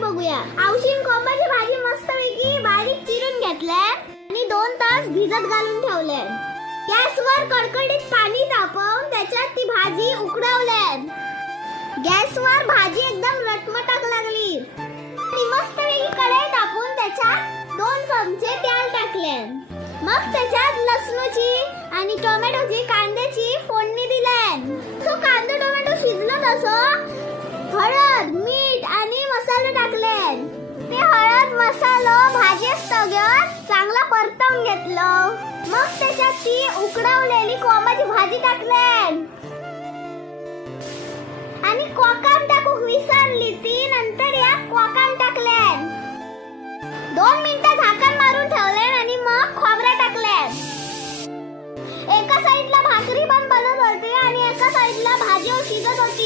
बघूया. आवशीन कोंबाची भाजी मस्तपैकी बारीक चिरून घेतल्या आणि 2 तास भिजत घालून ठेवले. गॅसवर कडकडीत पाणी तापवून त्याच्यात ती भाजी उकडवल्या. गॅसवर भाजी एकदम रटमटाक लागली आणि मस्तपैकी कढई टाकून त्याच्यात 2 चमचे तेल टाकले. मग त्याच्यात लसणाची आणि टोमॅटोची कांद्याची फोडणी दिली. सो कांदा टोमॅटो शिजलं तसं हळद मीठ आणि मसाले टाकले. ते हळद मसाला भाजी तव्यावर चांगला परतवून घेतलं. मग त्याच्यात ती उकडवलेली कोंबाची भाजी टाकली आणि कोकम टाकूक विसरली ती. नंतर या कोकम टाकले. 2 मिनिटं झाकण मारून ठेवले आणि मग खोबरं टाकले. एका साइडला भाकरी पण बनत होती आणि एका साइडला भाजी शिजत होती.